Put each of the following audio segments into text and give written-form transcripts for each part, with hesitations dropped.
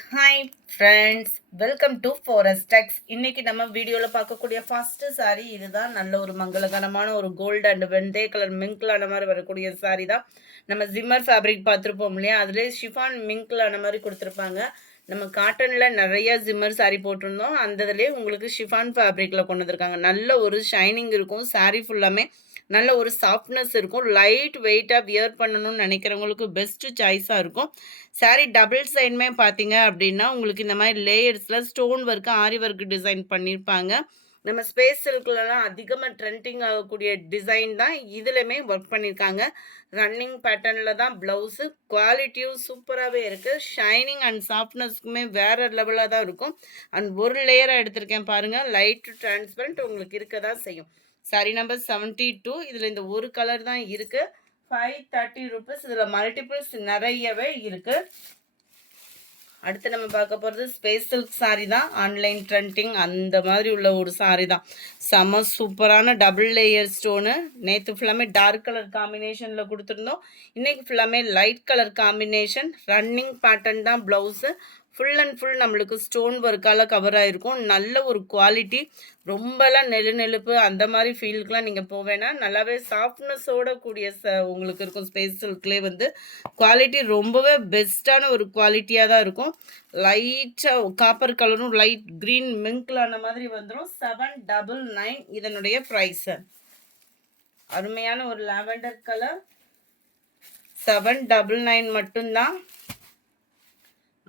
Hi friends, welcome to Forest Tex. இன்னைக்கு நம்ம வீடியோவில் பார்க்கக்கூடிய ஃபர்ஸ்ட் சாரீ இதுதான். நல்ல ஒரு மங்களகரமான ஒரு கோல்டு அண்ட் வெந்தய கலர் மிங்க்லான மாதிரி வரக்கூடிய சாரீ தான். நம்ம ஜிம்மர் ஃபேப்ரிக் பார்த்துருப்போம் இல்லையா, அதிலே ஷிஃபான் மிங்க்லான மாதிரி கொடுத்துருப்பாங்க. நம்ம காட்டனில் நிறைய ஜிம்மர் சாரீ போட்டிருந்தோம், அந்த இதுலேயே உங்களுக்கு ஷிஃபான் ஃபேப்ரிக்கில் கொண்டு வந்திருக்காங்க. நல்ல ஒரு ஷைனிங் இருக்கும், சாரீ ஃபுல்லாமே நல்ல ஒரு சாஃப்ட்னஸ் இருக்கும். லைட் வெயிட்டாக வியர் பண்ணணும்னு நினைக்கிறவங்களுக்கு பெஸ்ட்டு சாய்ஸாக இருக்கும். சாரீ டபுள் சைடுமே பார்த்தீங்க அப்படின்னா உங்களுக்கு இந்த மாதிரி லேயர்ஸில் ஸ்டோன் ஒர்க்கு ஆரி ஒர்க் டிசைன் பண்ணியிருப்பாங்க. நம்ம ஸ்பேஸ் சில்க்லலாம் அதிகமாக ட்ரெண்டிங் ஆகக்கூடிய டிசைன் தான் இதுலையுமே ஒர்க் பண்ணியிருக்காங்க. ரன்னிங் பேட்டர்னில் தான் ப்ளவுஸு. குவாலிட்டியும் சூப்பராகவே இருக்குது. ஷைனிங் அண்ட் சாஃப்ட்னஸ்க்குமே வேறு லெவலாக தான் இருக்கும். அண்ட் ஒரு லேயராக எடுத்திருக்கேன் பாருங்கள், லைட் டிரான்ஸ்பரண்ட் உங்களுக்கு இருக்க தான் செய்யும். Sorry number 72. இதில் இந்த ஒரு கலர் தான் இருக்குது. 530 ருபீஸ். இதில் மல்டிபிள்ஸ் நிறையவே இருக்குது. அடுத்து நம்ம பார்க்க போகிறது ஸ்பேஸ் சில்க் சாரீ தான். ஆன்லைன் ட்ரெண்டிங் அந்த மாதிரி உள்ள ஒரு சாரீ தான். செம்ம சூப்பரான டபுள் லேயர் ஸ்டோனு. நேற்று ஃபுல்லாமே டார்க் கலர் காம்பினேஷனில் கொடுத்துருந்தோம். இன்றைக்கி ஃபுல்லாமே light colour combination. Running pattern தான் ப்ளவுஸு. ஃபுல் அண்ட் ஃபுல் நம்மளுக்கு ஸ்டோன் ஒர்க்கால் கவர் ஆகிருக்கும். நல்ல ஒரு குவாலிட்டி. ரொம்பலாம் நெழுப்பு அந்த மாதிரி ஃபீல்டுக்கெலாம் நீங்கள் போவேன்னா நல்லாவே சாஃப்ட்னஸோட கூடிய உங்களுக்கு இருக்கும். ஸ்பேஸ் சில்க்லேயே வந்து குவாலிட்டி ரொம்பவே பெஸ்ட்டான ஒரு குவாலிட்டியாக தான் இருக்கும். லைட்டாக காப்பர் கலரும் லைட் க்ரீன் மிங்க்லான மாதிரி வந்துடும். 799 இதனுடைய ப்ரைஸு. அருமையான ஒரு லாவெண்டர் கலர். 799 மட்டும்தான்.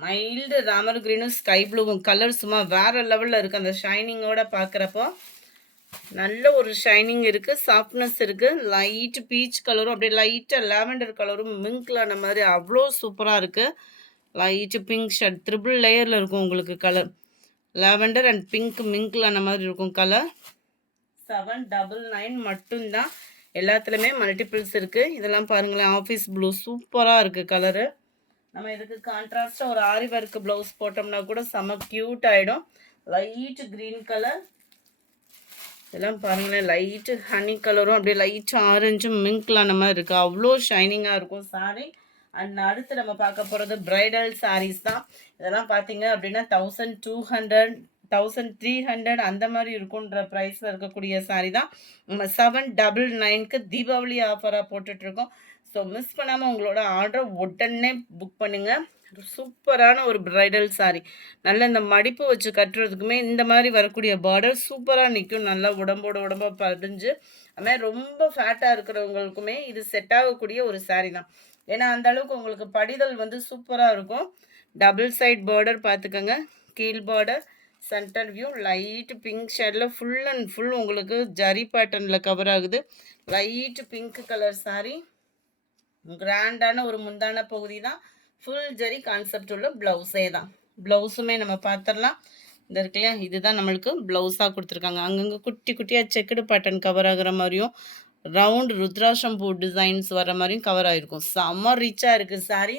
மைல்டு ராமர் க்ரீனும் ஸ்கை ப்ளூவும் கலர் சும்மா வேறு லெவலில் இருக்குது. அந்த ஷைனிங்கோட பார்க்குறப்போ நல்ல ஒரு ஷைனிங் இருக்குது, சாஃப்ட்னஸ் இருக்குது. லைட் பீச் கலரும் அப்படியே லைட்டாக லாவெண்டர் கலரும் மிங்க்லான மாதிரி அவ்வளோ சூப்பராக இருக்குது. லைட்டு பிங்க் ஷர்ட் ட்ரிபிள் லேயரில் இருக்கும் உங்களுக்கு கலர். லாவெண்டர் அண்ட் பிங்க் மிங்க்லான மாதிரி இருக்கும் கலர். 799 மட்டும்தான். எல்லாத்துலேயுமே மல்டிபிள்ஸ் இருக்குது. இதெல்லாம் பாருங்களேன், ஆஃபீஸ் ப்ளூ சூப்பராக இருக்குது கலரு. நம்ம இதுக்கு கான்ட்ராஸ்டாக ஒரு ஆரி ஒர்க் ப்ளவுஸ் போட்டோம்னா கூட செம்ம க்யூட் ஆகிடும். Light green colour. இதெல்லாம் பாருங்களேன், லைட்டு ஹனி கலரும் அப்படியே லைட் ஆரஞ்சும் மிங்க்லான மாதிரி இருக்குது. அவ்வளோ ஷைனிங்காக இருக்கும் சாரீ. அண்ட் அடுத்து நம்ம பார்க்க போகிறது பிரைடல் சாரீஸ் தான். இதெல்லாம் பார்த்தீங்க அப்படின்னா 1200 1300 அந்த மாதிரி இருக்குன்ற ப்ரைஸில் இருக்கக்கூடிய சாரீ தான். நம்ம 799க்கு தீபாவளி ஆஃபராக போட்டுட்ருக்கோம். ஸோ மிஸ் பண்ணாமல் உங்களோட ஆர்டரை உடனே புக் பண்ணுங்கள். சூப்பரான ஒரு பிரைடல் சாரீ. நல்ல இந்த மடிப்பு வச்சு கட்டுறதுக்குமே இந்த மாதிரி வரக்கூடிய பார்டர் சூப்பராக நிற்கும். நல்லா உடம்பாக பதிஞ்சு அதுமாதிரி ரொம்ப ஃபேட்டாக இருக்கிறவங்களுக்குமே இது செட் ஆகக்கூடிய ஒரு சாரீ தான். ஏன்னா அந்த அளவுக்கு உங்களுக்கு படிதல் வந்து சூப்பராக இருக்கும். டபுள் சைட் பார்டர் பார்த்துக்கோங்க. கீழ் border, centre view, light pink ஷேடில் ஃபுல் அண்ட் ஃபுல் உங்களுக்கு ஜரி பேட்டர்னில் கவர் ஆகுது. Light pink colour sari. கிராண்டான ஒரு முந்தான பகுதி தான். ஃபுல் ஜரி கான்செப்ட் உள்ள ப்ளவுஸே தான். ப்ளவுஸுமே நம்ம பார்த்துடலாம். இந்த இருக்குல்லையா, இதுதான் நம்மளுக்கு ப்ளவுஸாக கொடுத்துருக்காங்க. அங்கங்கே குட்டி குட்டியாக செக்குடு பேட்டர்ன் கவர் ஆகிற மாதிரியும் ரவுண்ட் ருத்ராட்சம் பூ டிசைன்ஸ் வர மாதிரியும் கவர் ஆகிருக்கும். செம்ம ரிச்சாக இருக்குது சாரீ.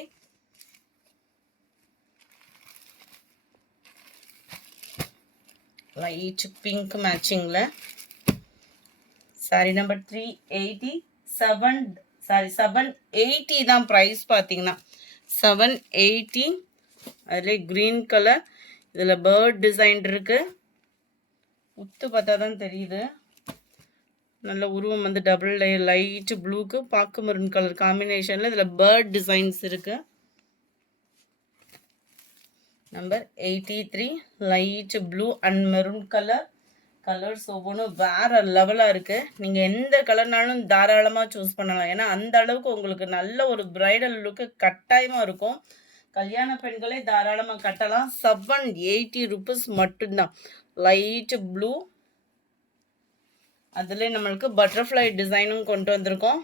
லைட் பிங்க் மேட்சிங்கில் சாரீ நம்பர் 780 தான் ப்ரைஸ் பார்த்தீங்கன்னா. 780. அதில் க்ரீன் கலர். இதில் பேர்ட் டிசைன் இருக்குது. உத்து பார்த்தா தான் தெரியுது. நல்ல உருவம் வந்து டபுள் லேயர் லைட் ப்ளூக்கு பாக்கு மெரூன் கலர் காம்பினேஷனில் இதில் பேர்ட் டிசைன்ஸ் இருக்குது. Number 83 light blue and maroon colour. Colours ஒவ்வொன்றும் வேறு லெவலாக இருக்குது. நீங்கள் எந்த கலர்னாலும் தாராளமாக சூஸ் பண்ணலாம். ஏன்னா அந்த அளவுக்கு உங்களுக்கு நல்ல ஒரு பிரைடல் லுக்கு கட்டாயமாக இருக்கும். கல்யாண பெண்களே தாராளமாக கட்டலாம். 780 ருபீஸ் மட்டும்தான். லைட் ப்ளூ, அதில் நம்மளுக்கு பட்டர்ஃப்ளை டிசைனும் கொண்டு வந்திருக்கோம்.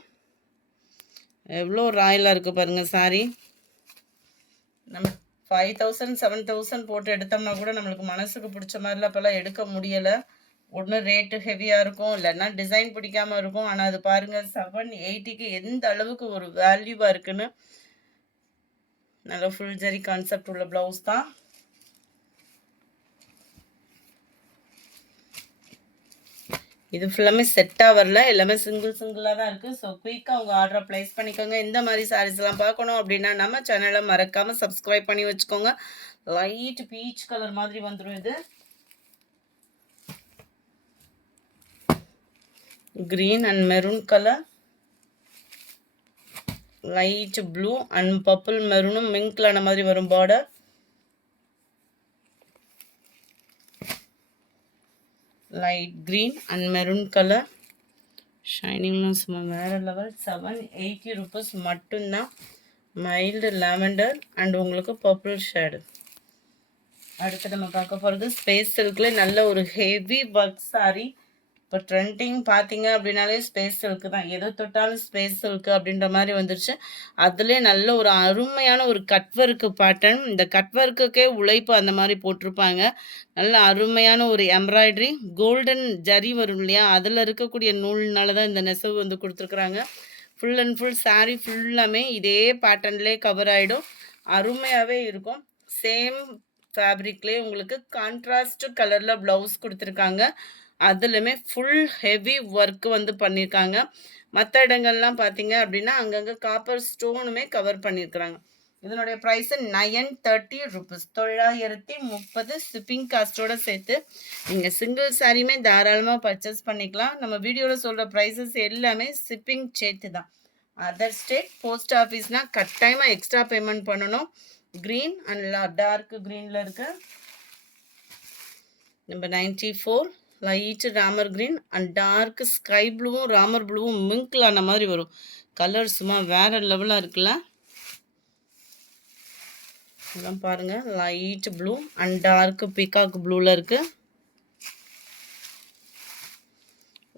எவ்வளோ ராயலாக இருக்குது பாருங்கள் சாரீ. நம்ம 5000 7000 போட்டு எடுத்தோம்னா கூட நம்மளுக்கு மனசுக்கு பிடிச்ச மாதிரிலாம் இப்போல்லாம் எடுக்க முடியலை. ஒன்று ரேட்டு ஹெவியாக இருக்கும், இல்லைன்னா டிசைன் பிடிக்காமல் இருக்கும். ஆனால் அது பாருங்கள் 780க்கு எந்த அளவுக்கு ஒரு வேல்யூவாக இருக்குன்னு. நல்ல ஃபுல் ஜரி கான்செப்ட் உள்ள ப்ளவுஸ் தான். இது ஃபுல்லாமே செட்டாக வரல, எல்லாமே சிங்கிளாக தான் இருக்குது. ஸோ குயிக்காக உங்கள் ஆர்டரை ப்ளேஸ் பண்ணிக்கோங்க. இந்த மாதிரி சாரீஸ்லாம் பார்க்கணும் அப்படின்னா நம்ம சேனலை மறக்காமல் சப்ஸ்கிரைப் பண்ணி வச்சுக்கோங்க. லைட் பீச் கலர் மாதிரி வந்துடும். இது green and maroon color, light blue and purple maroon மிங்க்ல ஆன மாதிரி வரும் border. light green and maroon color, shining சும்மா வேற லெவல். 780 rupees மட்டும்தான். mild lavender and உங்களுக்கு purple shade. அடுத்து நம்ம பார்க்க போகிறது ஸ்பேஸ் சில்க்ல நல்ல ஒரு ஹெவி ஒர்க் சாரி. இப்போ ட்ரெண்டிங் பார்த்தீங்க அப்படின்னாலே ஸ்பேஸ் சில்க்கு தான். எதை தொட்டாலும் ஸ்பேஸ் சில்க்கு அப்படின்ற மாதிரி வந்துருச்சு. அதுலேயே நல்ல ஒரு அருமையான ஒரு கட் ஒர்க்கு பேட்டர்ன். இந்த கட் ஒர்க்குக்கே உழைப்பு அந்த மாதிரி போட்டிருப்பாங்க. நல்ல அருமையான ஒரு எம்ப்ராய்டரி கோல்டன் ஜரி வரும் இல்லையா, அதில் இருக்கக்கூடிய நூல்னால தான் இந்த நெசவு வந்து கொடுத்துருக்குறாங்க. ஃபுல் அண்ட் ஃபுல் சாரீ ஃபுல்லாமே இதே பேட்டர்ன்லேயே கவர் ஆகிடும். அருமையாகவே இருக்கும். சேம் ஃபேப்ரிக்லேயே உங்களுக்கு கான்ட்ராஸ்ட் கலரில் ப்ளவுஸ் கொடுத்துருக்காங்க. அதுலேயுமே ஃபுல் ஹெவி ஒர்க்கு வந்து பண்ணியிருக்காங்க. மற்ற இடங்கள்லாம் பார்த்தீங்க அப்படின்னா அங்கங்கே காப்பர் ஸ்டோனுமே கவர் பண்ணியிருக்கிறாங்க. இதனுடைய ப்ரைஸு 930 rupees, 930. ஷிப்பிங் காஸ்ட்டோடு சேர்த்து நீங்கள் சிங்கிள் சாரியுமே தாராளமாக பர்ச்சேஸ் பண்ணிக்கலாம். நம்ம வீடியோவில் சொல்கிற ப்ரைஸஸ் எல்லாமே ஷிப்பிங் சேர்த்து தான். அதர் ஸ்டேட் போஸ்ட் ஆஃபீஸ்னால் கட்டாயமாக எக்ஸ்ட்ரா பேமெண்ட் பண்ணணும். க்ரீன் அண்ட் டார்க் க்ரீனில் இருக்குது. Number 94 light Ramar green and dark sky ப்ளூவும் ராமர் ப்ளூவும் மிங்க்ல ஆன மாதிரி வரும். கலர் சும்மா வேற லெவலாக இருக்குல்ல. இதெல்லாம் பாருங்க, light blue and dark peacock ப்ளூவில் இருக்கு.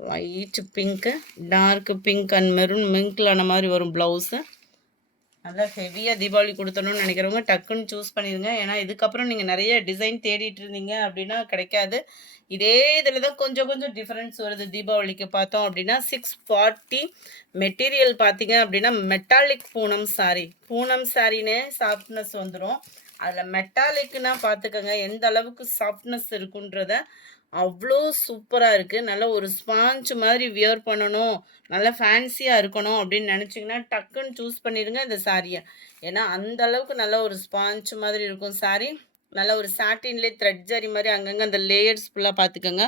Light pink, dark pink and maroon மிங்க்ல ஆன மாதிரி வரும் ப்ளவுஸு. நல்லா ஹெவியாக தீபாவளி கொடுத்தணும்னு நினைக்கிறவங்க டக்குன்னு சூஸ் பண்ணிடுங்க. ஏன்னா இதுக்கப்புறம் நீங்கள் நிறைய டிசைன் தேடிட்டு இருந்தீங்க அப்படின்னா கிடைக்காது. இதே இதில் தான் கொஞ்சம் கொஞ்சம் டிஃப்ரென்ஸ் வருது. தீபாவளிக்கு பார்த்தோம் அப்படின்னா 640. மெட்டீரியல் பார்த்தீங்க அப்படின்னா மெட்டாலிக் பூனம் சாரீ. பூனம் சாரினே சாஃப்ட்னஸ் வந்துடும். அதில் மெட்டாலிக்னா பார்த்துக்கோங்க எந்த அளவுக்கு சாஃப்ட்னஸ் இருக்குன்றத. அவ்வளோ சூப்பராக இருக்குது. நல்ல ஒரு ஸ்பாஞ்ச் மாதிரி வியர் பண்ணணும், நல்லா ஃபேன்சியாக இருக்கணும் அப்படின்னு நினச்சிங்கன்னா டக்குன்னு சூஸ் பண்ணிடுங்க இந்த சாரியை. ஏன்னா அந்த அளவுக்கு நல்ல ஒரு ஸ்பாஞ்ச் மாதிரி இருக்கும் சாரீ. நல்ல ஒரு சாட்டின்லேயே த்ரெட் ஜரி மாதிரி அங்கங்கே அந்த லேயர்ஸ் ஃபுல்லாக பார்த்துக்கோங்க.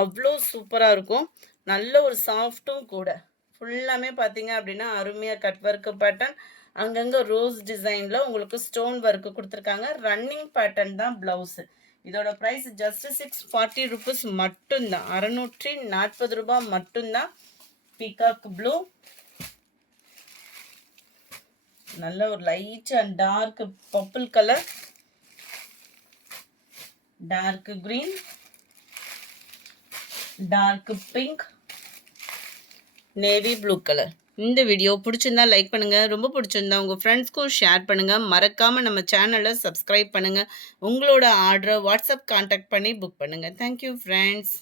அவ்வளோ சூப்பராக இருக்கும். நல்ல ஒரு சாஃப்ட்டும் கூட. ஃபுல்லாமே பார்த்தீங்க அப்படின்னா அருமையாக கட் ஒர்க்கு பேட்டர்ன், அங்கங்கே ரோஸ் டிசைனில் உங்களுக்கு ஸ்டோன் ஒர்க்கு கொடுத்துருக்காங்க. ரன்னிங் பேட்டர்ன் தான் ப்ளவுஸு. இதோட ப்ரைஸ் ஜஸ்ட் 640 rupees மட்டும்தான். 640 ரூபாய் மட்டும்தான். பீகாக் ப்ளூ, நல்ல ஒரு light and dark purple colour, dark green, dark pink, navy blue colour. இந்த வீடியோ பிடிச்சிருந்தா லைக் பண்ணுங்கள். ரொம்ப பிடிச்சிருந்தா உங்கள் ஃப்ரெண்ட்ஸ்க்கும் ஷேர் பண்ணுங்கள். மறக்காமல் நம்ம சேனலை சப்ஸ்கிரைப் பண்ணுங்கள். உங்களோட ஆர்டரை வாட்ஸ்அப் கான்டாக்ட் பண்ணி புக் பண்ணுங்கள். Thank you friends.